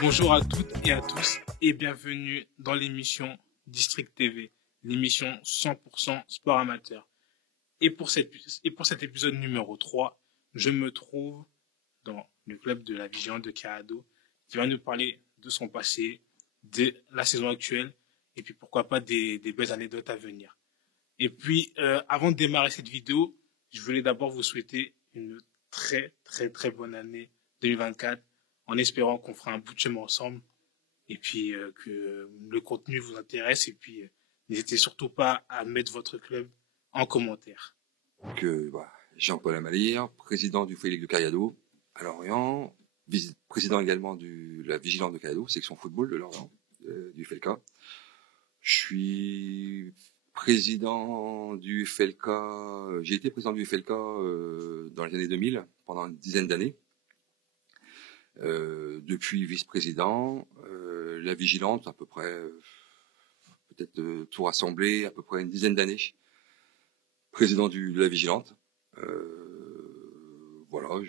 Bonjour à toutes et à tous et bienvenue dans l'émission District TV, l'émission 100% sport amateur. Et pour cet épisode numéro 3, je me trouve dans le club de la Vigilante de Caraado qui va nous parler de son passé, de la saison actuelle et puis pourquoi pas des belles anecdotes à venir. Et puis, avant de démarrer cette vidéo, je voulais d'abord vous souhaiter une très bonne année 2024 en espérant qu'on fera un bout de chemin ensemble et puis que le contenu vous intéresse et puis n'hésitez surtout pas à mettre votre club en commentaire. Donc, Jean-Paul Amalire, président du Foyer de Caraado à Lorient, président également de la Vigilante de Caraado, section football de Lorient, du FLK. Je suis président du FLK, j'ai été président du FLK dans les années 2000, pendant une dizaine d'années. Depuis vice-président, la Vigilante, à peu près, peut-être tout rassemblé, à peu près une dizaine d'années. Président de la Vigilante. Voilà,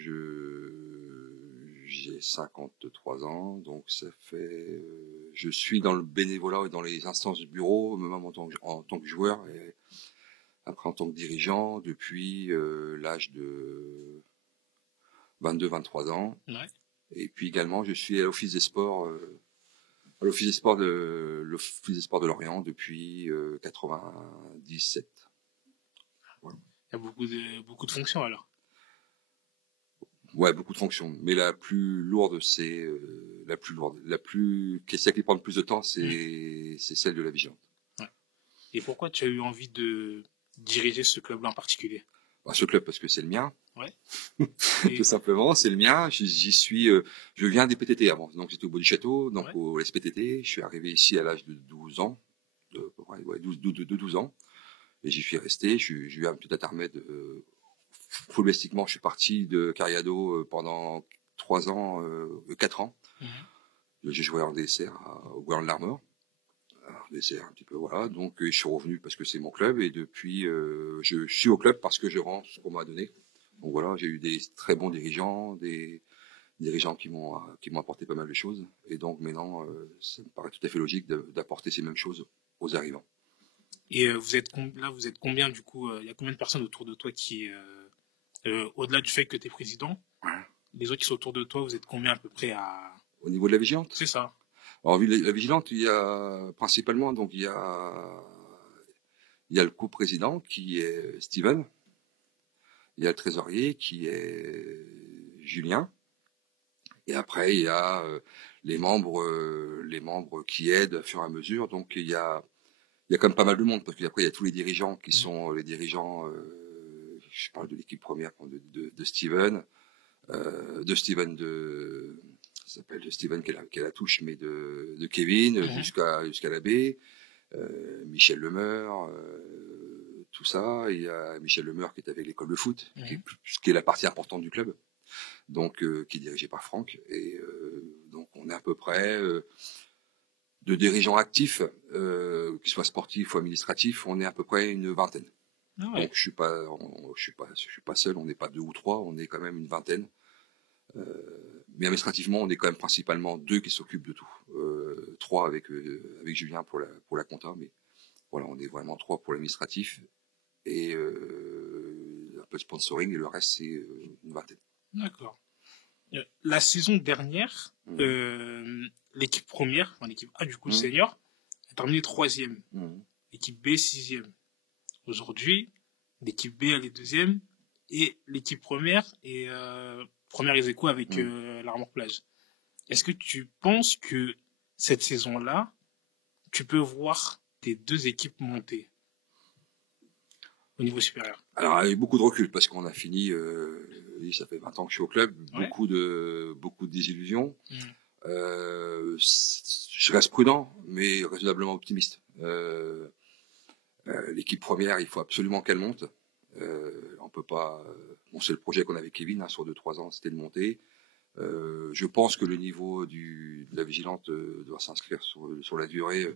j'ai 53 ans, donc ça fait... je suis dans le bénévolat et dans les instances du bureau, même en tant que joueur, et après en tant que dirigeant, depuis l'âge de 22-23 ans. Ouais. Et puis également, je suis à l'Office des sports, l'Office des sports de Lorient depuis 97. Voilà. Il y a beaucoup de fonctions alors. Ouais, beaucoup de fonctions. Mais la plus lourde, c'est celle qui prend le plus de temps, c'est celle de la Vigilante. Ouais. Et pourquoi tu as eu envie de diriger ce club-là en particulier? Ce club, parce que c'est le mien. Ouais. Tout simplement, c'est le mien. J'y suis. Je viens des PTT avant. Donc j'étais au Beau du Château, donc ouais. Au SPTT. Je suis arrivé ici à l'âge de 12 ans, 12 ans, et j'y suis resté. J'ai eu un petit intermède. Footballistiquement, je suis parti de Caraado pendant 4 ans. J'ai joué en DSR au Grand Larmor. DSR un petit peu, voilà. Donc je suis revenu parce que c'est mon club et depuis je suis au club parce que je rends ce qu'on m'a donné. Donc voilà, j'ai eu des très bons dirigeants, des dirigeants qui m'ont apporté pas mal de choses et donc maintenant ça me paraît tout à fait logique d'apporter ces mêmes choses aux arrivants. Et vous êtes combien du coup? Il y a combien de personnes autour de toi qui au-delà du fait que tu es président, les autres qui sont autour de toi, vous êtes combien à peu près Au niveau de la Vigilante? C'est ça. Alors, la Vigilante, il y a principalement, donc il y a le coprésident qui est Steven, il y a le trésorier qui est Julien, et après il y a les membres qui aident au fur et à mesure. Donc il y a quand même pas mal de monde parce qu'après il y a tous les dirigeants qui sont les dirigeants. Je parle de l'équipe première de Steven, ça s'appelle de Steven qui est la touche, mais de Kevin jusqu'à l'abbé, Michel Lemeur, tout ça. Il y a Michel Lemeur qui est avec l'école de foot, qui est la partie importante du club, donc qui est dirigée par Franck. Et donc on est à peu près de dirigeants actifs, qu'ils soient sportifs ou administratifs, on est à peu près une vingtaine. Ah ouais. Donc je suis pas seul, on n'est pas 2 ou 3, on est quand même une vingtaine. Mais administrativement, on est quand même principalement 2 qui s'occupent de tout. 3 avec Julien pour la compta, mais voilà, on est vraiment 3 pour l'administratif et un peu de sponsoring et le reste c'est une vingtaine. D'accord. La saison dernière, l'équipe première, l'équipe A du coup senior, a terminé 3e. L'équipe B 6e. Aujourd'hui, l'équipe B elle est 2e et l'équipe première est première ex aequo avec l'Armor Plage. Est-ce que tu penses que cette saison-là, tu peux voir tes 2 équipes monter au niveau supérieur? Alors, il y a eu beaucoup de recul parce qu'on a fini, ça fait 20 ans que je suis au club, beaucoup de désillusions. Je reste prudent, mais raisonnablement optimiste. L'équipe première, il faut absolument qu'elle monte. On peut pas. Bon, c'est le projet qu'on avait avec Kevin sur 2-3 ans, c'était de monter. Je pense que le niveau de la vigilante doit s'inscrire sur la durée,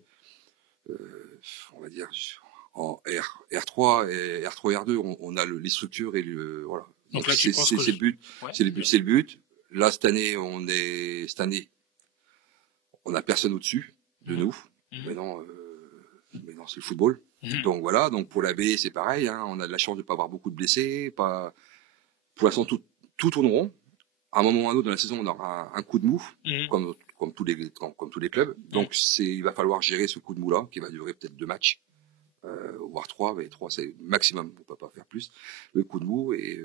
on va dire en R3 et R3 et R2. On a les structures et voilà. Donc là, tu penses que c'est le but. Ouais, c'est le but. Là, cette année, on n'a personne au-dessus de nous. Mais non, c'est le football. Donc voilà. Donc pour la B, c'est pareil. Hein, on a de la chance de pas avoir beaucoup de blessés. Pour l'instant, tout tourne rond. À un moment ou à un autre dans la saison, on aura un coup de mou, comme tous les clubs. Donc il va falloir gérer ce coup de mou-là, qui va durer peut-être 2 matchs, voire 3. Mais 3, c'est maximum. On peut pas faire plus. Le coup de mou. Et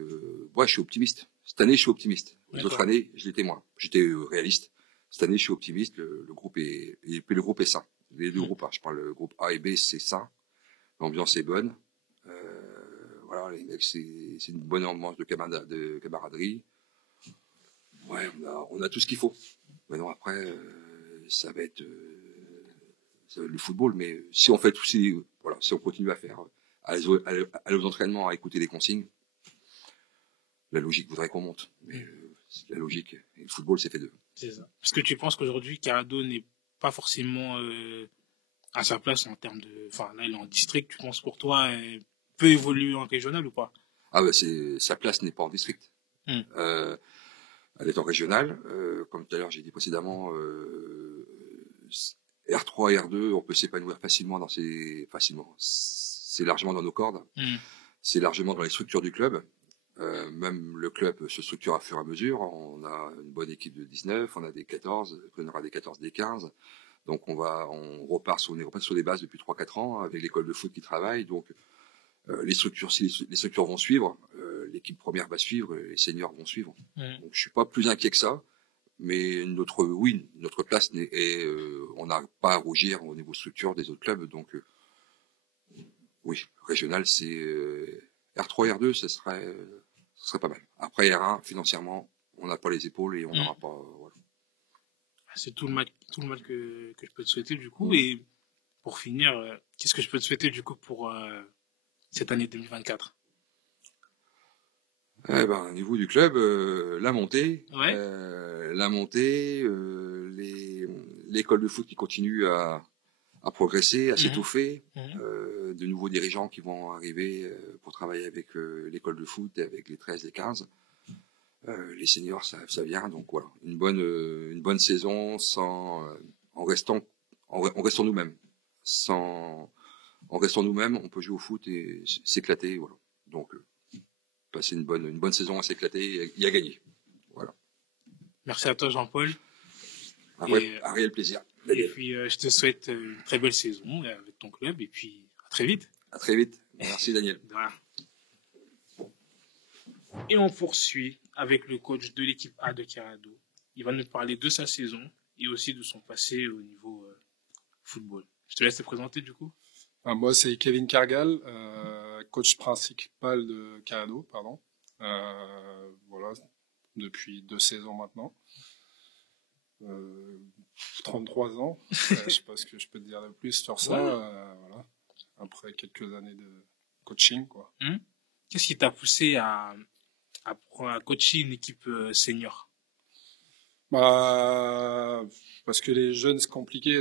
moi, je suis optimiste. Cette année, je suis optimiste. Les autres années, je l'étais moins. J'étais réaliste. Cette année, je suis optimiste. Le groupe est sain. Les deux groupes, je parle le groupe A et B, c'est sain. L'ambiance est bonne. Voilà, les mecs, c'est une bonne ambiance de camaraderie. Ouais, on a tout ce qu'il faut. Maintenant, après, ça va être le football. Mais si on fait si on continue à faire, à aller aux entraînements, à écouter les consignes, la logique voudrait qu'on monte. Mais la logique et le football, c'est fait d'eux. C'est ça. Parce que tu penses qu'aujourd'hui, Carado n'est pas forcément à sa place en termes de... Enfin, là, il est en district. Tu penses pour toi, peut évoluer en régional ou pas? Ah bah sa place n'est pas en district. Elle est en régional. Comme tout à l'heure, j'ai dit précédemment, R3 et R2, on peut s'épanouir facilement c'est largement dans nos cordes. C'est largement dans les structures du club. Même le club se structure à fur et à mesure. On a une bonne équipe de 19, on a des 14, on aura des 14, des 15. Donc on repart sur des bases depuis 3-4 ans avec l'école de foot qui travaille. Donc les structures vont suivre, l'équipe première va suivre, les seniors vont suivre. Donc je suis pas plus inquiet que ça. Mais notre place on n'a pas à rougir au niveau structure des autres clubs. Donc oui, régional, c'est R3, R2, ce serait pas mal. Après R1, financièrement, on n'a pas les épaules et on n'aura pas. Voilà. C'est tout le mal que je peux te souhaiter du coup. Et pour finir, qu'est-ce que je peux te souhaiter du coup pour cette année 2024? Au niveau du club, la montée, l'école de foot qui continue à progresser, à s'étouffer, de nouveaux dirigeants qui vont arriver pour travailler avec l'école de foot et avec les 13, les 15. Les seniors, ça vient. Donc voilà, une bonne saison en restant nous-mêmes. En restant nous-mêmes, on peut jouer au foot et s'éclater. Voilà. Donc passer une bonne saison à s'éclater et à gagner. Voilà. Merci à toi, Jean-Paul. Un réel plaisir. Et puis, je te souhaite une très belle saison avec ton club. Et puis, à très vite. À très vite. Merci, Daniel. Et on poursuit avec le coach de l'équipe A de Carado. Il va nous parler de sa saison et aussi de son passé au niveau football. Je te laisse te présenter du coup. Moi, c'est Kevin Cargal, coach principal de Carado, voilà, depuis 2 saisons maintenant. 33 ans, je sais pas ce que je peux te dire de plus sur ça, voilà. Après quelques années de coaching, quoi. Qu'est-ce qui t'a poussé à coacher une équipe senior? Parce que les jeunes, c'est compliqué,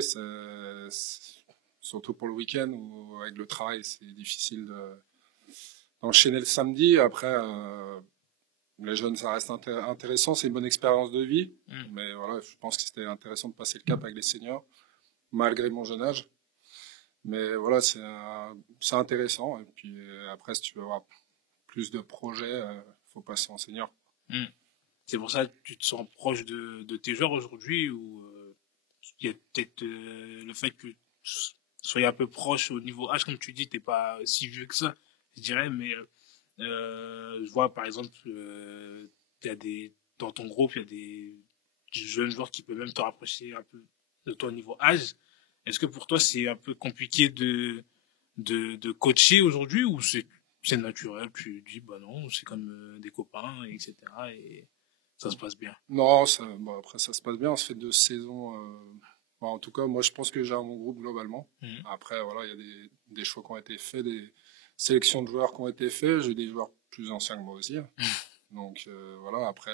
surtout pour le week-end où avec le travail, c'est difficile d'enchaîner le samedi. Après, les jeunes, ça reste intéressant, c'est une bonne expérience de vie. Mais voilà, je pense que c'était intéressant de passer le cap avec les seniors, malgré mon jeune âge. Mais voilà, c'est intéressant. Et puis après, si tu veux avoir plus de projets, faut passer en senior. C'est pour ça que tu te sens proche de tes joueurs aujourd'hui, ou il y a peut-être le fait que tu sois un peu proche au niveau âge, comme tu dis, t'es pas si vieux que ça, je dirais, mais je vois par exemple, dans ton groupe, il y a des jeunes joueurs qui peuvent même te rapprocher un peu de toi au niveau âge. Est-ce que pour toi c'est un peu compliqué de coacher aujourd'hui, ou c'est naturel, tu dis bah non, c'est comme des copains, etc. et ça se passe bien? Non, après ça se passe bien, on se fait 2 saisons. En tout cas, moi je pense que j'ai un bon groupe globalement. Après, voilà, il y a des choix qui ont été faits, des sélections de joueurs qui ont été faits. J'ai des joueurs plus anciens que moi aussi. Donc voilà, après,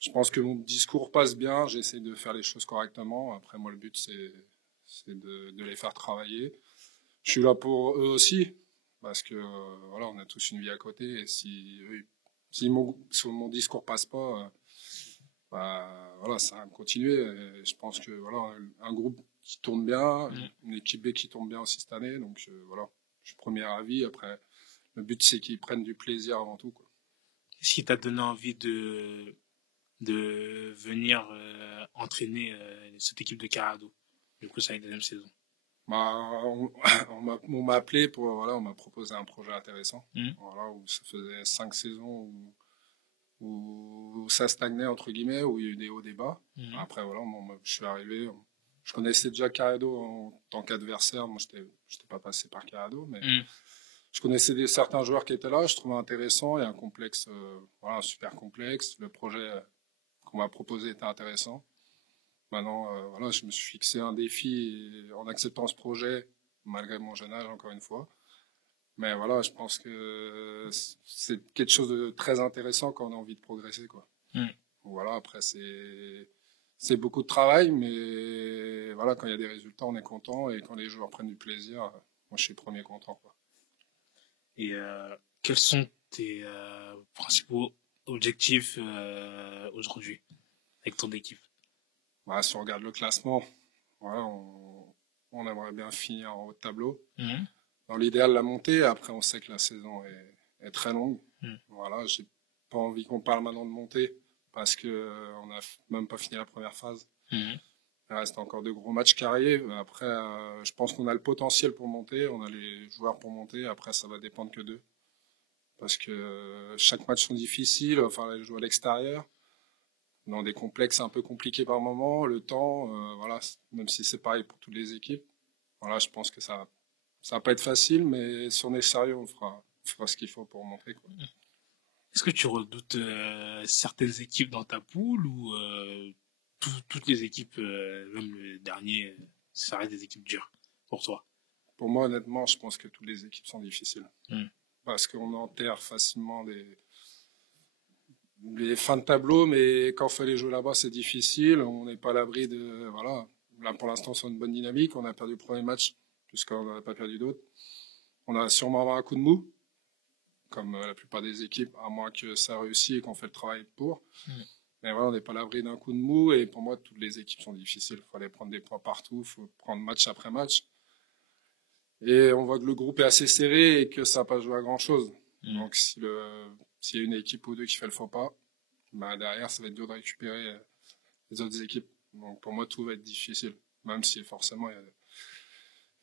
je pense que mon discours passe bien. J'essaie de faire les choses correctement. Après, moi, le but, c'est de les faire travailler. Je suis là pour eux aussi, parce que voilà, on a tous une vie à côté. Et si mon discours passe pas, bah, voilà, ça va continuer. Et je pense que voilà, un groupe qui tourne bien, une équipe B qui tourne bien aussi cette année. Donc voilà, je suis premier avis. Après, le but, c'est qu'ils prennent du plaisir avant tout, quoi. Est-ce qui t'a donné envie de venir entraîner cette équipe de Carado? Du coup, c'est la deuxième saison. Bah, on m'a appelé pour, voilà, on m'a proposé un projet intéressant. Voilà, où ça faisait 5 saisons où ça stagnait, entre guillemets, où il y a eu des hauts, des bas. Après, voilà, je suis arrivé. Je connaissais déjà Carado en tant qu'adversaire. Moi, je n'étais pas passé par Carado, mais je connaissais certains joueurs qui étaient là. Je trouvais intéressant. Il y a un complexe, voilà, un super complexe. Le projet qu'on m'a proposé était intéressant. Maintenant, voilà, je me suis fixé un défi en acceptant ce projet, malgré mon jeune âge, encore une fois. Mais voilà, je pense que c'est quelque chose de très intéressant quand on a envie de progresser, quoi. Voilà, après, c'est beaucoup de travail, mais voilà, quand il y a des résultats, on est content. Et quand les joueurs prennent du plaisir, moi, je suis le premier content, quoi. Et quels sont tes principaux objectifs aujourd'hui avec ton équipe? Bah, si on regarde le classement, voilà, on aimerait bien finir en haut de tableau. Dans l'idéal, la montée. Après, on sait que la saison est très longue. Voilà, j'ai pas envie qu'on parle maintenant de montée parce qu'on n'a même pas fini la première phase. Il reste encore de gros matchs carriés. Après, je pense qu'on a le potentiel pour monter. On a les joueurs pour monter. Après, ça va dépendre que d'eux. Parce que chaque match sont difficiles. Enfin, les jouer à l'extérieur, dans des complexes un peu compliqués par moment. Le temps, voilà, même si c'est pareil pour toutes les équipes. Voilà, je pense que ça va pas être facile, mais si on est sérieux, on fera ce qu'il faut pour montrer, quoi. Est-ce que tu redoutes certaines équipes dans ta poule ou toutes les équipes, même le dernier, ça reste des équipes dures pour toi? Pour moi, honnêtement, je pense que toutes les équipes sont difficiles. Parce qu'on enterre facilement les fins de tableau, mais quand il fallait jouer là-bas, c'est difficile. On n'est pas à l'abri de... Voilà. Là, pour l'instant, c'est une bonne dynamique. On a perdu le premier match, puisqu'on n'en a pas perdu d'autres. On a sûrement avoir un coup de mou, comme la plupart des équipes, à moins que ça réussisse et qu'on fait le travail pour. Mais voilà, on n'est pas à l'abri d'un coup de mou. Et pour moi, toutes les équipes sont difficiles. Il faut aller prendre des points partout. Il faut prendre match après match. Et on voit que le groupe est assez serré et que ça n'a pas joué à grand-chose. Donc, s'il y a une équipe ou deux qui fait le faux pas, bah derrière, ça va être dur de récupérer les autres équipes. Donc, pour moi, tout va être difficile. Même si, forcément, il y a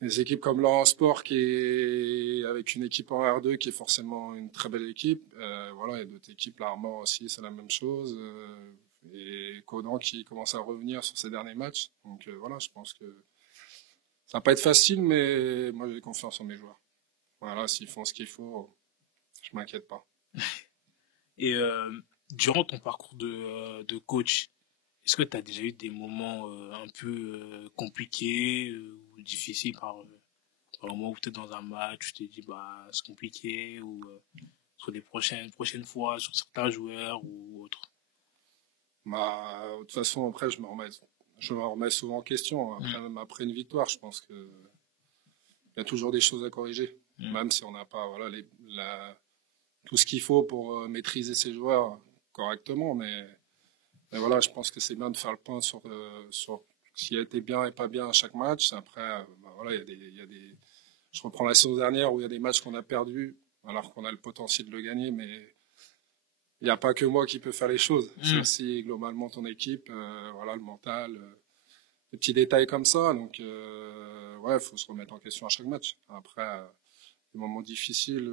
des équipes comme Laurent Sport qui est avec une équipe en R2 qui est forcément une très belle équipe. Voilà, il y a d'autres équipes, l'Armor aussi, c'est la même chose. Et Codan qui commence à revenir sur ses derniers matchs. Donc, voilà, je pense que ça va pas être facile, mais moi, j'ai confiance en mes joueurs. Voilà, s'ils font ce qu'il faut, je m'inquiète pas. Et durant ton parcours de coach, est-ce que tu as déjà eu des moments un peu compliqués ou difficiles par moment où tu es dans un match, tu te dis bah c'est compliqué ou sur les prochaines fois sur certains joueurs ou autres? Bah, de toute façon, après, je me remets souvent en question. Après, même après une victoire, je pense que il y a toujours des choses à corriger. Même si on n'a pas voilà, tout ce qu'il faut pour maîtriser ses joueurs correctement. Mais voilà, je pense que c'est bien de faire le point sur ce qui a été bien et pas bien à chaque match. Après, bah, voilà, je reprends la saison dernière où il y a des matchs qu'on a perdus alors qu'on a le potentiel de le gagner, mais il n'y a pas que moi qui peux faire les choses. C'est aussi globalement ton équipe, voilà, le mental, des petits détails comme ça. Donc, ouais, faut se remettre en question à chaque match. Après, des moments difficiles,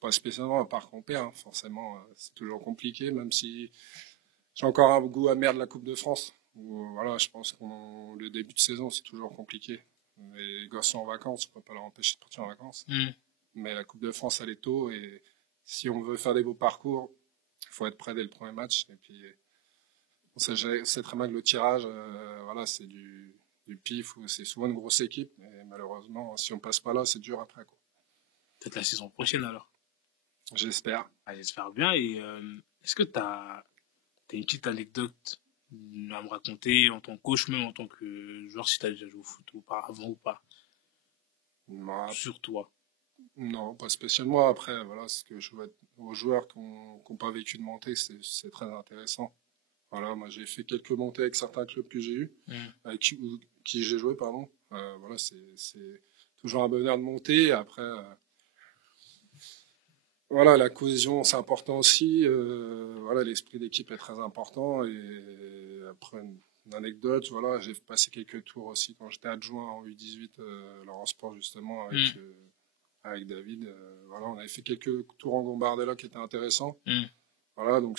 pas spécialement, à part qu'on perd, hein, forcément, c'est toujours compliqué, même si j'ai encore un goût amer de la Coupe de France. Où, voilà, je pense que le début de saison, c'est toujours compliqué. Les gosses sont en vacances, on peut pas leur empêcher de partir en vacances. Mais la Coupe de France, elle est tôt, et si on veut faire des beaux parcours, il faut être prêt dès le premier match. Et puis, on sait très bien que le tirage, voilà, c'est du pif, ou c'est souvent une grosse équipe. Et malheureusement, si on passe pas là, c'est dur après, quoi. Peut-être la saison prochaine alors. J'espère. Ah, j'espère bien. Et est-ce que tu as t'as une petite anecdote à me raconter en tant que coach, même en tant que joueur, si t'as déjà joué au foot auparavant ou pas, Bah, sur toi. non, pas spécialement. Après, voilà, ce que je vois aux joueurs qui n'ont pas vécu de montée, c'est très intéressant. Voilà, moi j'ai fait quelques montées avec certains clubs que j'ai eu, avec qui j'ai joué, pardon. Voilà, c'est toujours un bonheur de monter. Après, voilà, la cohésion, c'est important aussi. Voilà, l'esprit d'équipe est très important. Et après, une anecdote, voilà, j'ai passé quelques tours aussi quand j'étais adjoint en U18, en sport justement, avec David. Voilà, on avait fait quelques tours en Gambardella qui étaient intéressants. Voilà, donc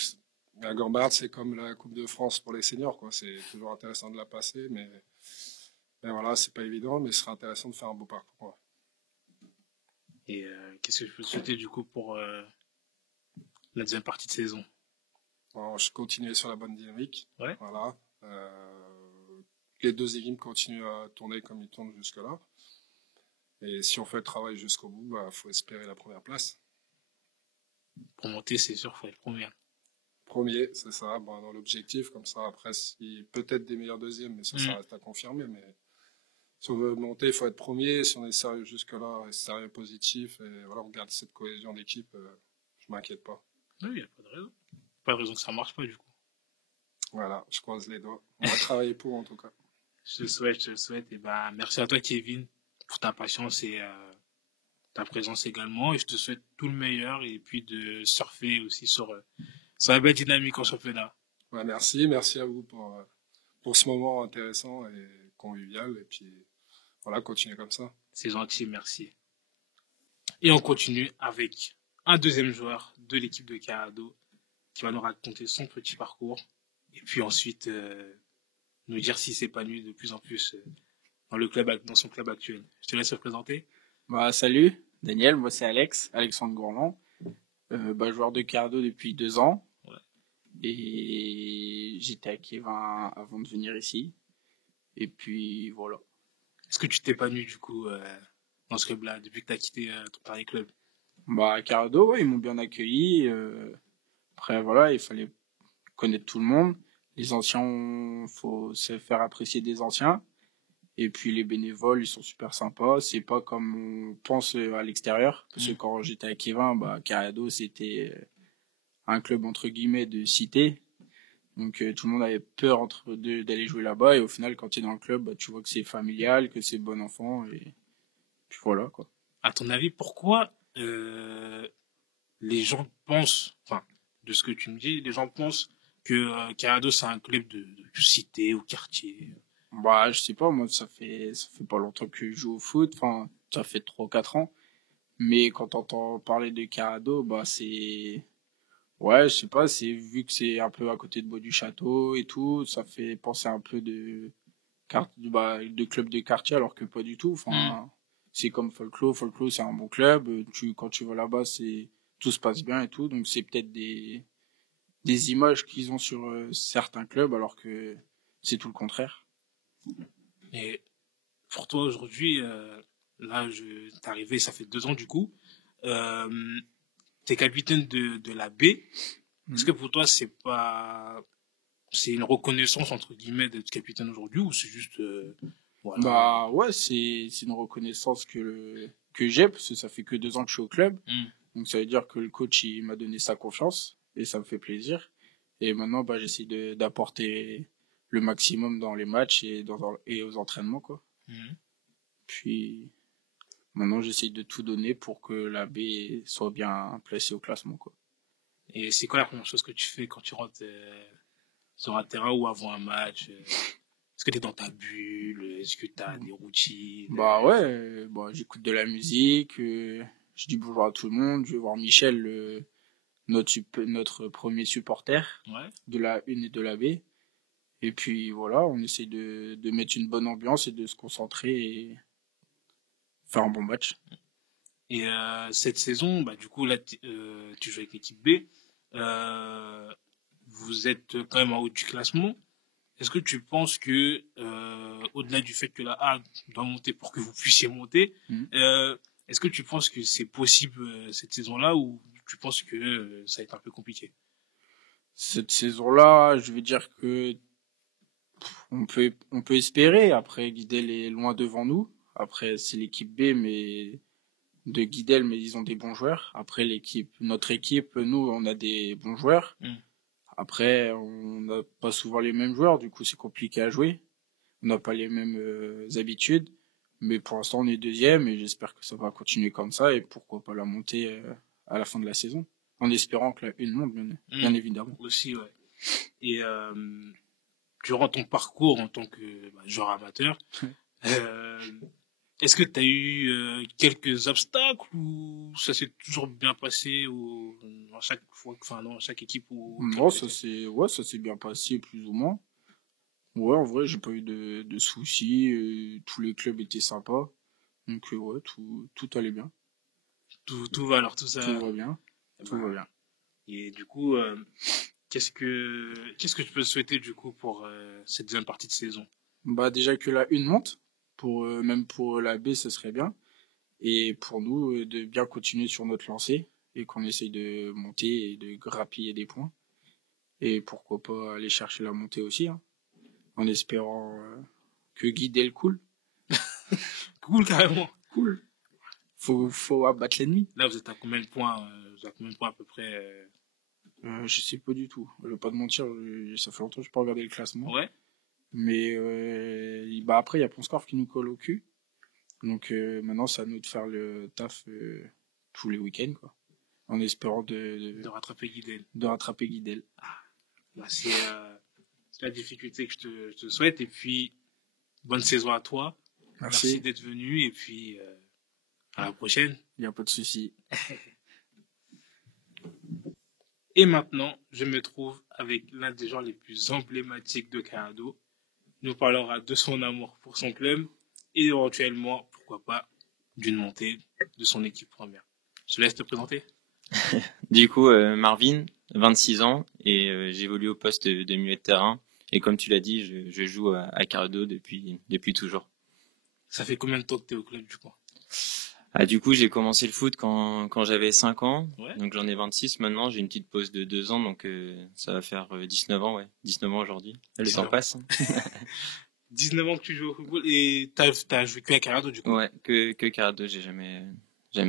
la Gambarde, c'est comme la Coupe de France pour les seniors, quoi. C'est toujours intéressant de la passer, mais voilà, c'est pas évident, mais ce serait intéressant de faire un beau parcours. Ouais. Et qu'est-ce que je peux te souhaiter du coup pour la deuxième partie de saison? Alors, je continuais sur la bonne dynamique. Ouais. Voilà. Les deux équipes continuent à tourner comme ils tournent jusque-là. Et si on fait le travail jusqu'au bout, faut espérer la première place. Pour monter, c'est sûr, faut être premier. Premier, c'est ça, dans l'objectif, comme ça, après, si, peut-être des meilleurs deuxièmes, mais ça reste à confirmer. Mais si on veut monter, il faut être premier. Si on est sérieux jusque-là, sérieux positif, et voilà, on garde cette cohésion d'équipe, je m'inquiète pas. Oui, il n'y a pas de raison. Pas de raison que ça marche pas, du coup. Voilà, je croise les doigts. On va travailler pour, en tout cas. Je te le souhaite. Et bah, merci à toi, Kevin, pour ta patience et ta présence également. Et je te souhaite tout le meilleur et puis de surfer aussi sur la belle dynamique en championnat. Ouais, merci à vous pour ce moment intéressant et convivial. Et puis, voilà, continuez comme ça. C'est gentil, merci. Et on continue avec un deuxième joueur de l'équipe de Carado qui va nous raconter son petit parcours. Et puis ensuite, nous dire s'il s'épanouit de plus en plus dans son club actuel. Je te laisse te présenter. Salut, Daniel, moi c'est Alexandre Gourmand, joueur de Cardo depuis 2 ans. Ouais. Et j'étais à Kévin avant de venir ici. Et puis voilà. Est-ce que tu t'épanouis du coup dans ce club-là depuis que tu as quitté ton dernier club? À Cardo, ouais, ils m'ont bien accueilli. Après voilà, il fallait connaître tout le monde. Les anciens, faut se faire apprécier des anciens. Et puis les bénévoles, ils sont super sympas. C'est pas comme on pense à l'extérieur. Parce que quand j'étais à Kévin, Carado, c'était un club entre guillemets de cité. Donc tout le monde avait peur d'aller jouer là-bas. Et au final, quand tu es dans le club, tu vois que c'est familial, que c'est bon enfant. Et puis voilà, quoi. À ton avis, pourquoi les gens pensent, enfin, de ce que tu me dis, les gens pensent que Carado, c'est un club de cité ou quartier? Je sais pas, moi, ça fait pas longtemps que je joue au foot. Enfin, ça fait 3-4 ans. Mais quand t'entends parler de Carado, c'est... Ouais, je sais pas, c'est vu que c'est un peu à côté de Bois du Château et tout, ça fait penser un peu de club de quartier, alors que pas du tout. Enfin, c'est comme Folklore. Folklore, c'est un bon club. Quand tu vas là-bas, tout se passe bien et tout. Donc, c'est peut-être des images qu'ils ont sur certains clubs, alors que c'est tout le contraire. Et pour toi, aujourd'hui, là, t'es arrivé, ça fait 2 ans du coup. T'es capitaine de la B. Est-ce que pour toi, c'est une reconnaissance, entre guillemets, d'être capitaine aujourd'hui, ou c'est juste, voilà. Ouais, c'est une reconnaissance que j'ai, parce que ça fait que 2 ans que je suis au club. Donc, ça veut dire que le coach, il m'a donné sa confiance, et ça me fait plaisir. Et maintenant, j'essaie d'apporter le maximum dans les matchs et aux entraînements, quoi. Puis, maintenant, j'essaie de tout donner pour que la B soit bien placée au classement, quoi. Et c'est quoi la première chose que tu fais quand tu rentres sur un terrain ou avant un match? Est-ce que tu es dans ta bulle? Est-ce que tu as des routines? Ouais, j'écoute de la musique, je dis bonjour à tout le monde, je vais voir Michel, notre premier supporter de la 1 et de la B. Et puis voilà, on essaie de mettre une bonne ambiance et de se concentrer et faire un bon match. Et cette saison, du coup, là, tu joues avec l'équipe B. Vous êtes quand même en haut du classement. Est-ce que tu penses que, au-delà du fait que la A doit monter pour que vous puissiez monter, est-ce que tu penses que c'est possible cette saison-là, ou tu penses que ça va être un peu compliqué? Cette saison-là, je vais dire que on peut espérer. Après, Guidel est loin devant nous. Après, c'est l'équipe B, mais de Guidel, mais ils ont des bons joueurs. Après, notre équipe, nous, on a des bons joueurs. Après, on n'a pas souvent les mêmes joueurs, du coup, c'est compliqué à jouer. On n'a pas les mêmes habitudes. Mais pour l'instant, on est deuxième et j'espère que ça va continuer comme ça et pourquoi pas la montée à la fin de la saison. En espérant que la une monte, bien évidemment. Aussi, ouais. Et durant ton parcours en tant que joueur amateur, est-ce que tu as eu quelques obstacles ou ça s'est toujours bien passé ou à chaque fois, enfin non, à chaque équipe ou non, ça s'est bien passé plus ou moins. Ouais, en vrai, j'ai pas eu de soucis. Tous les clubs étaient sympas. Donc, ouais, tout allait bien. Tout va alors, tout ça. Tout va bien. Tout va bien. Et du coup, qu'est-ce que tu peux souhaiter du coup pour cette deuxième partie de saison? Bah, déjà que la une monte. Même pour la B, ça serait bien. Et pour nous, de bien continuer sur notre lancée et qu'on essaye de monter et de grappiller des points. Et pourquoi pas aller chercher la montée aussi, hein, en espérant que Guidel coule. Cool, carrément. Cool. Faut abattre l'ennemi. Là, vous êtes à combien de points à peu près Je sais pas du tout. Je vais pas te mentir, ça fait longtemps que je pas regardé le classement. Ouais. Mais bah après, il y a Ponscorf qui nous colle au cul. Donc maintenant, c'est à nous de faire le taf tous les week-ends, quoi. En espérant de rattraper Guidel. De rattraper Guidel. Bah, c'est la difficulté que je te souhaite. Et puis, bonne saison à toi. Merci d'être venu. Et puis, à la prochaine. Il n'y a pas de souci. Et maintenant, je me trouve avec l'un des joueurs les plus emblématiques de Carado. Il nous parlera de son amour pour son club et éventuellement, pourquoi pas, d'une montée de son équipe première. Je te laisse te présenter. Du coup, Marvin, 26 ans, et j'évolue au poste de milieu de terrain. Et comme tu l'as dit, je joue à Carado depuis toujours. Ça fait combien de temps que tu es au club du coup? Du coup, j'ai commencé le foot quand j'avais 5 ans. Ouais. Donc j'en ai 26 maintenant. J'ai une petite pause de 2 ans, donc ça va faire 19 ans, ouais. 19 ans aujourd'hui. Le temps passe. 19 ans que tu joues au football et t'as joué que à Carado du coup? Ouais, que Carado, j'ai jamais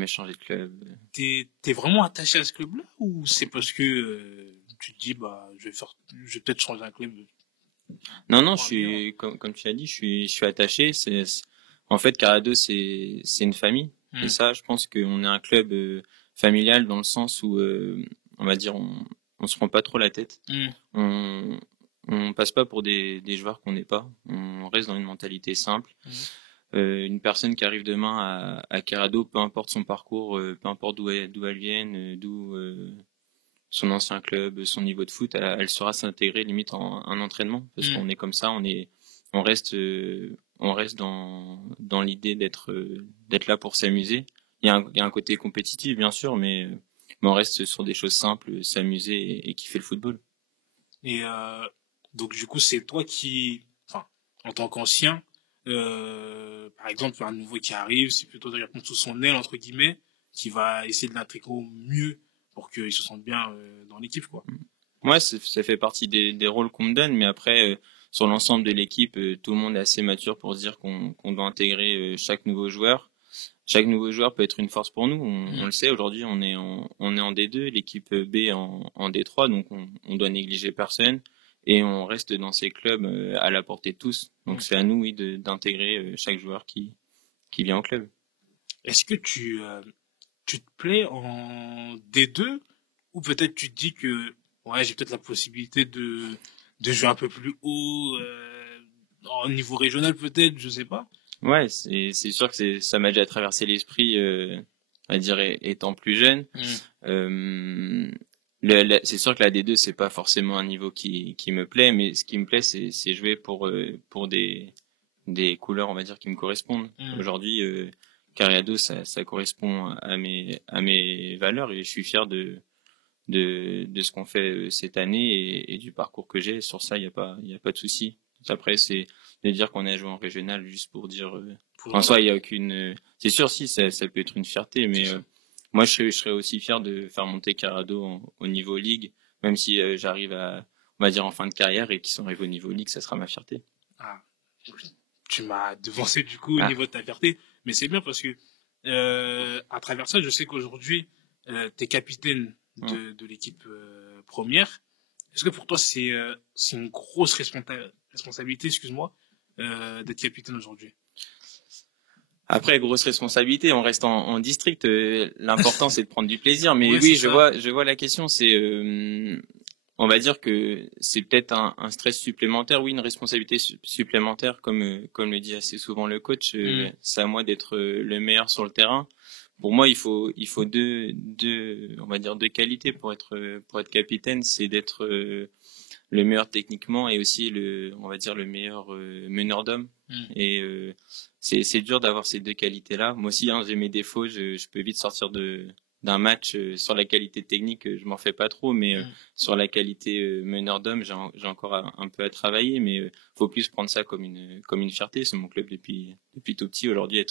changé de club. T'es vraiment attaché à ce club-là ou c'est parce que tu te dis je vais peut-être changer un club? Non, je suis comme tu l'as dit, je suis attaché. En fait, Carado, c'est une famille. Et ça, je pense qu'on est un club familial dans le sens où, on va dire, on se prend pas trop la tête. On passe pas pour des joueurs qu'on n'est pas. On reste dans une mentalité simple. Une personne qui arrive demain à Carado, peu importe son parcours, peu importe d'où elle vienne, d'où son ancien club, son niveau de foot, elle saura s'intégrer limite en un entraînement parce qu'on est comme ça, on reste dans l'idée d'être là pour s'amuser. Il y a un côté compétitif bien sûr, mais on reste sur des choses simples, s'amuser et kiffer le football. Et donc du coup c'est toi qui, enfin en tant qu'ancien, par exemple un nouveau qui arrive, c'est plutôt de répondre sous son aile entre guillemets, qui va essayer de l'intégrer au mieux pour qu'il se sente bien dans l'équipe quoi. Ouais, ça fait partie des rôles qu'on me donne, mais après sur l'ensemble de l'équipe, tout le monde est assez mature pour se dire qu'on doit intégrer chaque nouveau joueur. Chaque nouveau joueur peut être une force pour nous. On le sait, aujourd'hui, on est en D2, l'équipe B en D3, donc on doit négliger personne et on reste dans ces clubs à la portée de tous. Donc c'est à nous, oui, d'intégrer chaque joueur qui vient au club. Est-ce que tu te plais en D2 ou peut-être tu te dis que ouais, j'ai peut-être la possibilité de jouer un peu plus haut au niveau régional peut-être, je sais pas. Ouais, c'est sûr que ça m'a déjà traversé l'esprit, à dire étant plus jeune. C'est sûr que la D2 c'est pas forcément un niveau qui me plaît, mais ce qui me plaît c'est jouer pour des couleurs on va dire qui me correspondent. Aujourd'hui, Carado ça correspond à mes valeurs et je suis fier de ce qu'on fait cette année et du parcours que j'ai. Sur ça, il y a pas de souci. Après, c'est de dire qu'on a joué en régional juste pour dire. En soi, il y a aucune. C'est sûr, si ça peut être une fierté, mais moi, je serais aussi fier de faire monter Carado au niveau ligue même si j'arrive on va dire en fin de carrière et qu'ils sont arrivés au niveau Ligue, ça sera ma fierté. Ah, tu m'as devancé du coup au niveau de ta fierté, mais c'est bien parce que à travers ça, je sais qu'aujourd'hui, tu es capitaine de l'équipe première. Est-ce que pour toi, c'est une grosse responsabilité, excuse-moi, d'être capitaine aujourd'hui? Après, grosse responsabilité, on reste en district. L'important, c'est de prendre du plaisir. Mais ouais, oui, je vois la question. C'est, on va dire que c'est peut-être un stress supplémentaire, oui, une responsabilité supplémentaire, comme le dit assez souvent le coach. C'est à moi d'être le meilleur sur le terrain. Pour moi, il faut on va dire deux qualités pour être capitaine. C'est d'être le meilleur techniquement et aussi on va dire le meilleur meneur d'hommes. Et c'est dur d'avoir ces deux qualités-là. Moi aussi, j'ai mes défauts. Je peux vite sortir d'un match sur la qualité technique. Je m'en fais pas trop, mais sur la qualité meneur d'hommes, j'ai encore un peu à travailler. Mais faut plus prendre ça comme une fierté. C'est mon club depuis tout petit. Aujourd'hui,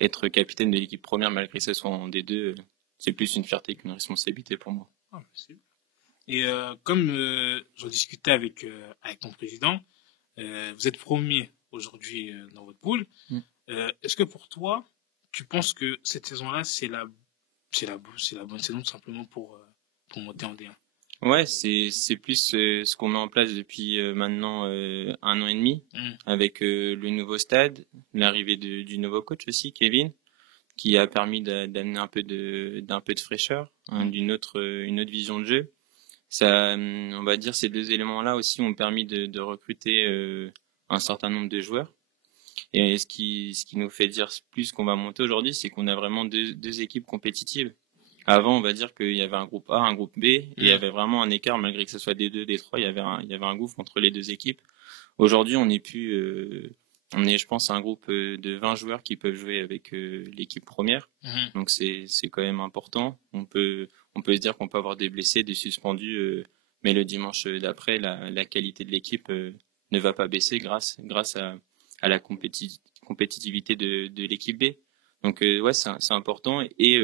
être capitaine de l'équipe première, malgré que ce soit en D2, c'est plus une fierté qu'une responsabilité pour moi. Ah, et comme j'en discutais avec ton président, vous êtes premier aujourd'hui dans votre poule. Est-ce que pour toi, tu penses que cette saison-là, c'est la bonne saison tout simplement pour monter en D1? Ouais, c'est plus ce qu'on met en place depuis maintenant 1 an et demi, avec le nouveau stade, l'arrivée du nouveau coach aussi, Kevin, qui a permis d'amener un peu de fraîcheur, une autre vision de jeu. Ça, on va dire, ces deux éléments-là aussi ont permis de recruter un certain nombre de joueurs. Et ce qui nous fait dire plus qu'on va monter aujourd'hui, c'est qu'on a vraiment deux équipes compétitives. Avant, on va dire qu'il y avait un groupe A, un groupe B, et il y avait vraiment un écart, malgré que ce soit D2, D3, il y avait un gouffre entre les deux équipes. Aujourd'hui, on est, je pense, un groupe de 20 joueurs qui peuvent jouer avec l'équipe première. Donc c'est quand même important. On peut se dire qu'on peut avoir des blessés, des suspendus, mais le dimanche d'après, la qualité de l'équipe ne va pas baisser grâce à la compétitivité de l'équipe B. Donc ouais, c'est important, et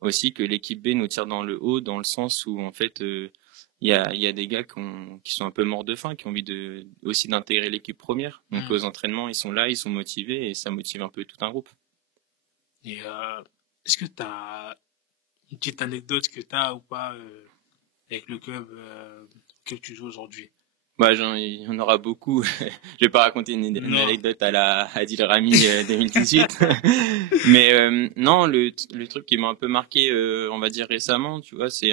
aussi que l'équipe B nous tire dans le haut, dans le sens où en fait il y a des gars qui sont un peu morts de faim, qui ont envie aussi d'intégrer l'équipe première. Donc aux entraînements, ils sont là, ils sont motivés, et ça motive un peu tout un groupe. Et est-ce que tu as une petite anecdote que tu as ou pas avec le club auquel tu joues aujourd'hui? Bah, il y en aura beaucoup. Je vais pas raconter une anecdote à la Adil Rami 2018. Mais non, le truc qui m'a un peu marqué, on va dire récemment, tu vois, c'est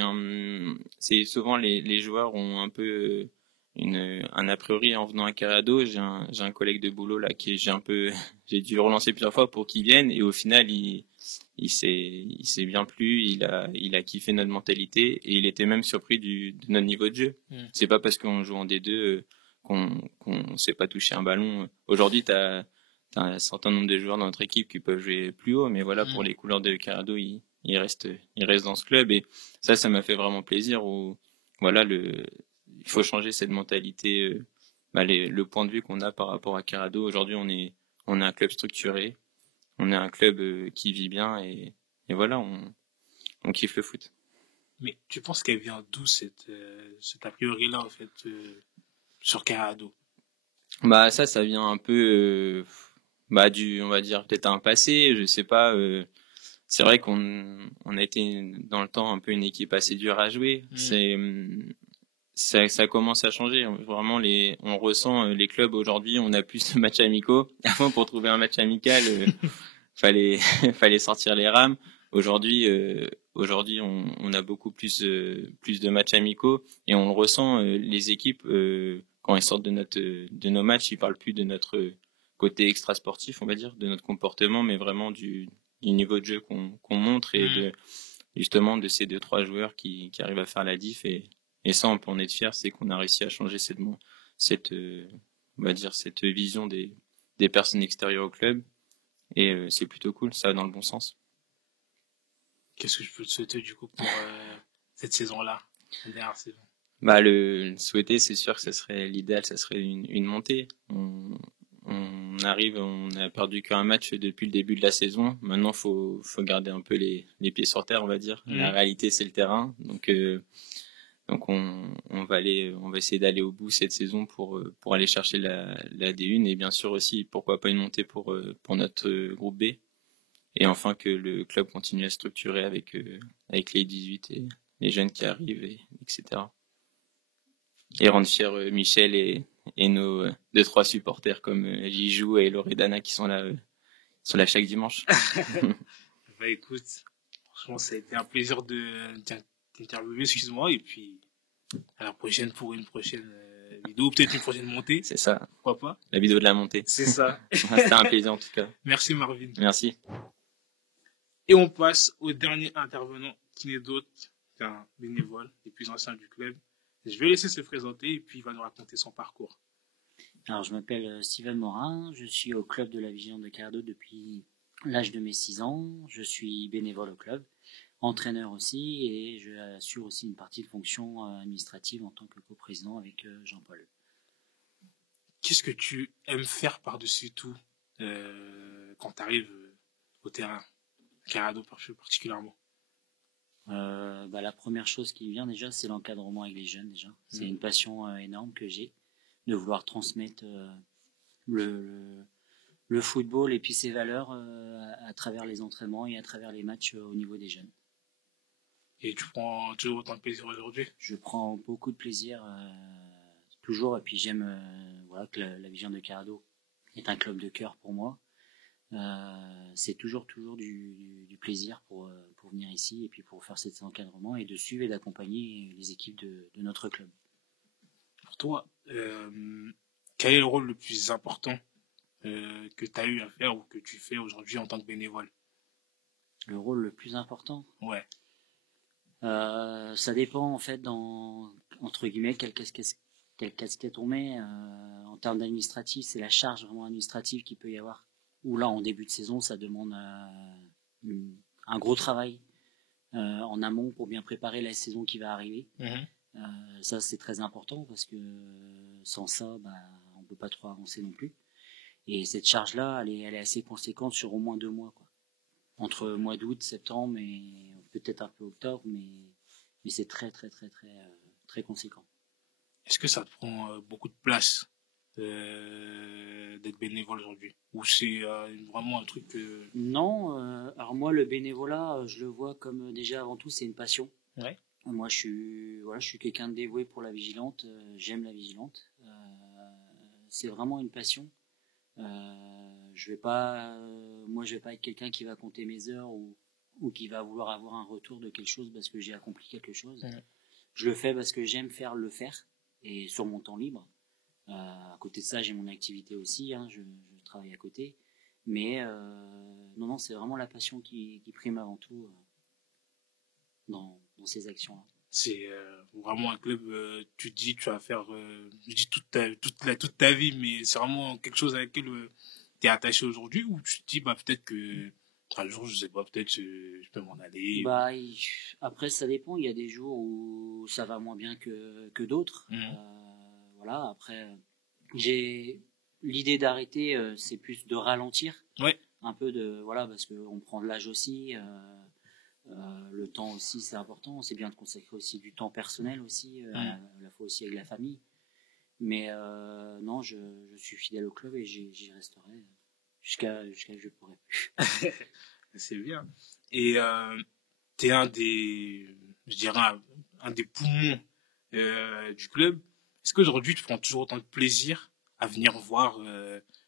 souvent les joueurs ont un peu un a priori en venant à Carado. J'ai un collègue de boulot là j'ai dû le relancer plusieurs fois pour qu'il vienne, et au final il s'est bien plu, il a kiffé notre mentalité, et il était même surpris de notre niveau de jeu. C'est pas parce qu'on joue en D2 qu'on sait pas toucher un ballon. Aujourd'hui, t'as un certain nombre de joueurs dans notre équipe qui peuvent jouer plus haut, mais voilà, pour les couleurs de Carado, il reste dans ce club, et ça m'a fait vraiment plaisir. Où voilà, il faut changer cette mentalité, le point de vue qu'on a par rapport à Carado. Aujourd'hui, on est un club structuré. On est un club qui vit bien, et voilà, on kiffe le foot. Mais tu penses qu'elle vient d'où cette a priori-là, en fait, sur Carado? Bah, ça vient un peu on va dire, peut-être un passé, je sais pas. C'est vrai qu'on a été dans le temps un peu une équipe assez dure à jouer. Ça commence à changer. Vraiment, on ressent les clubs aujourd'hui, on a plus de matchs amicaux. Avant, pour trouver un match amical, fallait sortir les rames. Aujourd'hui, on a beaucoup plus de matchs amicaux, et on le ressent. Les équipes, quand elles sortent de nos matchs, ils parlent plus de notre côté extra sportif, on va dire, de notre comportement, mais vraiment du niveau de jeu qu'on montre, et justement de ces 2-3 joueurs qui arrivent à faire la diff, et ça, on peut en être fier. C'est qu'on a réussi à changer cette on va dire, cette vision des personnes extérieures au club, et c'est plutôt cool, ça va dans le bon sens. Qu'est-ce que je peux te souhaiter du coup pour cette saison-là, la dernière saison? Bah, le souhaiter, c'est sûr que ça serait l'idéal, ça serait une montée. On a perdu qu'un match depuis le début de la saison. Maintenant, faut garder un peu les pieds sur terre, on va dire. La réalité, c'est le terrain. Donc Donc on va essayer d'aller au bout cette saison pour aller chercher la D1 et bien sûr aussi pourquoi pas une montée pour notre groupe B. Et enfin que le club continue à structurer avec les 18 et les jeunes qui arrivent etc. Et rendre fiers Michel et nos 2-3 supporters comme Jijou et Loredana qui sont là chaque dimanche. Bah écoute, franchement ça a été un plaisir de t'interviewer, excuse-moi, et puis à la prochaine pour une prochaine vidéo, peut-être une prochaine montée. C'est ça. Pourquoi pas? La vidéo de la montée. C'est ça. C'était un plaisir en tout cas. Merci Marvin. Merci. Et on passe au dernier intervenant qui n'est d'autre qu'un bénévole des plus anciens du club. Je vais laisser se présenter et puis il va nous raconter son parcours. Alors, je m'appelle Steven Morin, je suis au club de la Vigilante de Carado depuis l'âge de mes 6 ans. Je suis bénévole au club, entraîneur aussi, et je assure aussi une partie de fonction administrative en tant que coprésident avec Jean-Paul. Qu'est-ce que tu aimes faire par-dessus tout quand tu arrives au terrain, Carado particulièrement? La première chose qui vient déjà, c'est l'encadrement avec les jeunes déjà. C'est une passion énorme que j'ai, de vouloir transmettre le football et puis ses valeurs à travers les entraînements et à travers les matchs au niveau des jeunes. Et tu prends toujours autant de plaisir aujourd'hui? Je prends beaucoup de plaisir toujours, et puis j'aime que la Vigilante de Carado est un club de cœur pour moi. C'est toujours du plaisir pour venir ici et puis pour faire cet encadrement et de suivre et d'accompagner les équipes de notre club. Pour toi, quel est le rôle le plus important que tu as eu à faire ou que tu fais aujourd'hui en tant que bénévole? Le rôle le plus important? Ouais. Ça dépend en fait entre guillemets quelle casquette on met. En termes d'administratif, c'est la charge vraiment administrative qu'il peut y avoir. Où là, en début de saison, ça demande un gros travail en amont pour bien préparer la saison qui va arriver. Ça, c'est très important parce que sans ça, on peut pas trop avancer non plus. Et cette charge-là, elle est assez conséquente sur au moins 2 mois, quoi. Entre mois d'août, septembre et peut-être un peu octobre, mais c'est très, très, très, très, très conséquent. Est-ce que ça te prend beaucoup de place d'être bénévole aujourd'hui, ou c'est vraiment un truc Non, alors moi le bénévolat je le vois comme déjà avant tout c'est une passion. Ouais. Moi je suis quelqu'un de dévoué pour la Vigilante, j'aime la Vigilante, c'est vraiment une passion. Je vais pas être quelqu'un qui va compter mes heures ou qui va vouloir avoir un retour de quelque chose parce que j'ai accompli quelque chose. Je le fais parce que j'aime le faire et sur mon temps libre. À côté de ça, j'ai mon activité aussi, je travaille à côté. Mais non, c'est vraiment la passion qui prime avant tout dans ces actions-là. C'est vraiment un club, tu te dis, tu vas faire, je dis toute ta vie, mais c'est vraiment quelque chose à laquelle tu es attaché aujourd'hui, ou tu te dis, peut-être que un jour, je sais pas, peut-être je peux m'en aller. Après, ça dépend. Il y a des jours où ça va moins bien que d'autres. Après, j'ai l'idée d'arrêter, c'est plus de ralentir. Ouais. Un peu parce qu'on prend de l'âge aussi. Le temps aussi, c'est important. C'est bien de consacrer aussi du temps personnel aussi, à la fois aussi avec la famille. Mais non, je suis fidèle au club et j'y resterai jusqu'à que je pourrai plus. C'est bien. Et t'es un des poumons du club. Est-ce qu'aujourd'hui tu prends toujours autant de plaisir à venir voir,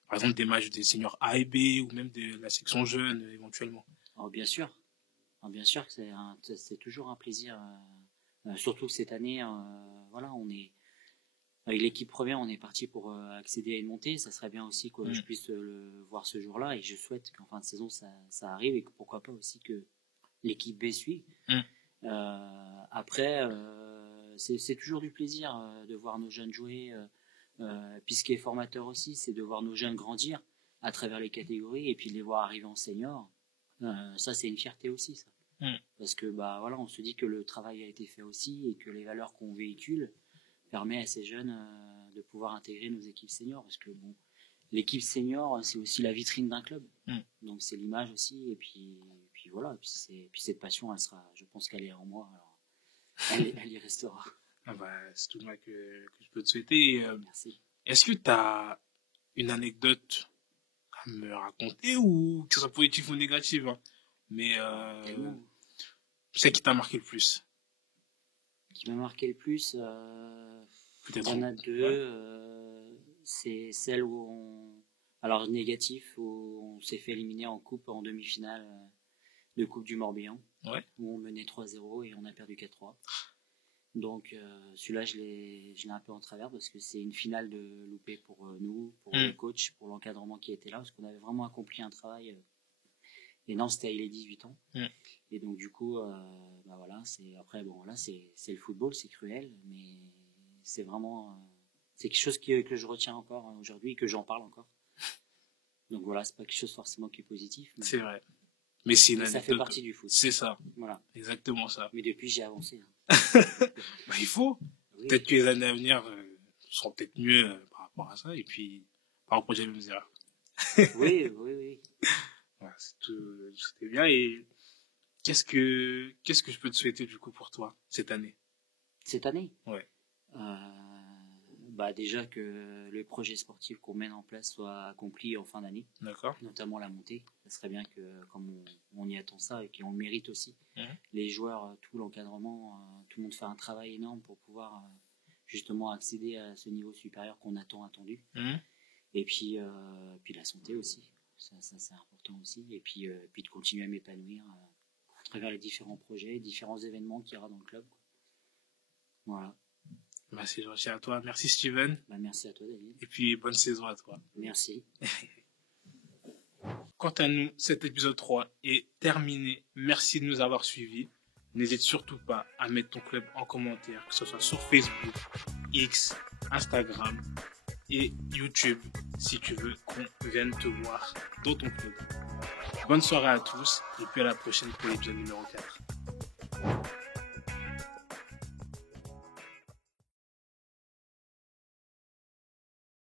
par exemple, des matchs des seniors A et B ou même de la section jeune éventuellement? Alors, bien sûr que c'est toujours un plaisir. Surtout que cette année, on est avec l'équipe première, on est parti pour accéder à une montée. Ça serait bien aussi que je puisse le voir ce jour-là et je souhaite qu'en fin de saison ça arrive et que pourquoi pas aussi que l'équipe B suive. Après, c'est toujours du plaisir de voir nos jeunes jouer. Puis ce qui est formateur aussi, c'est de voir nos jeunes grandir à travers les catégories et puis de les voir arriver en senior. Ça, c'est une fierté aussi, ça. Parce que on se dit que le travail a été fait aussi et que les valeurs qu'on véhicule permet à ces jeunes de pouvoir intégrer nos équipes seniors, parce que l'équipe senior c'est aussi la vitrine d'un club, donc c'est l'image aussi, et puis voilà, et puis cette passion elle sera, je pense qu'elle est en moi, alors elle y restera. Ah bah, c'est tout le mal que je peux te souhaiter. Et, Merci. est-ce que tu as une anecdote à me raconter, ou que ce soit positive ou négative, hein, mais celle qui t'a marqué le plus? Qui m'a marqué le plus, Peut-être. il y en a deux. Ouais. C'est celle alors négatif, où on s'est fait éliminer en coupe en demi-finale de Coupe du Morbihan, Ouais. où on menait 3-0 et on a perdu 4-3. Donc celui-là, je l'ai un peu en travers, parce que c'est une finale de loupé pour nous, pour le coach, pour l'encadrement qui était là, parce qu'on avait vraiment accompli un travail énorme. C'était il est 18 ans. Et donc du coup, bah voilà, après bon là c'est le football, c'est cruel, mais c'est vraiment c'est quelque chose que je retiens encore aujourd'hui, que j'en parle encore. Donc voilà, c'est pas quelque chose forcément qui est positif. C'est vrai. Mais c'est une ça fait partie du foot. C'est ça. Voilà. Exactement ça. Mais depuis, j'ai avancé. Bah, il faut. Oui. Peut-être que les années à venir seront peut-être mieux par rapport à ça, et puis par rapport aux mêmes erreurs. Oui. Voilà, c'était bien. Et qu'est-ce que je peux te souhaiter du coup pour toi cette année? Cette année? Ouais. Bah déjà que le projet sportif qu'on mène en place soit accompli en fin d'année. D'accord. Notamment la montée. Ça serait bien que, comme on y attend ça et qu'on le mérite aussi, les joueurs, tout l'encadrement, tout le monde fait un travail énorme pour pouvoir justement accéder à ce niveau supérieur qu'on attend attendu. Et puis la santé aussi. Ça c'est important aussi. Et puis de continuer à m'épanouir à travers les différents projets, différents événements qu'il y aura dans le club. Voilà. Merci gentil à toi. Merci Steven. Bah, merci à toi David. Et puis bonne saison à toi. Merci. Quant à nous, cet épisode 3 est terminé. Merci de nous avoir suivis. N'hésite surtout pas à mettre ton club en commentaire, que ce soit sur Facebook, X, Instagram et YouTube, si tu veux qu'on vienne te voir dans ton club. Bonne soirée à tous et puis à la prochaine pour l'épisode numéro 4.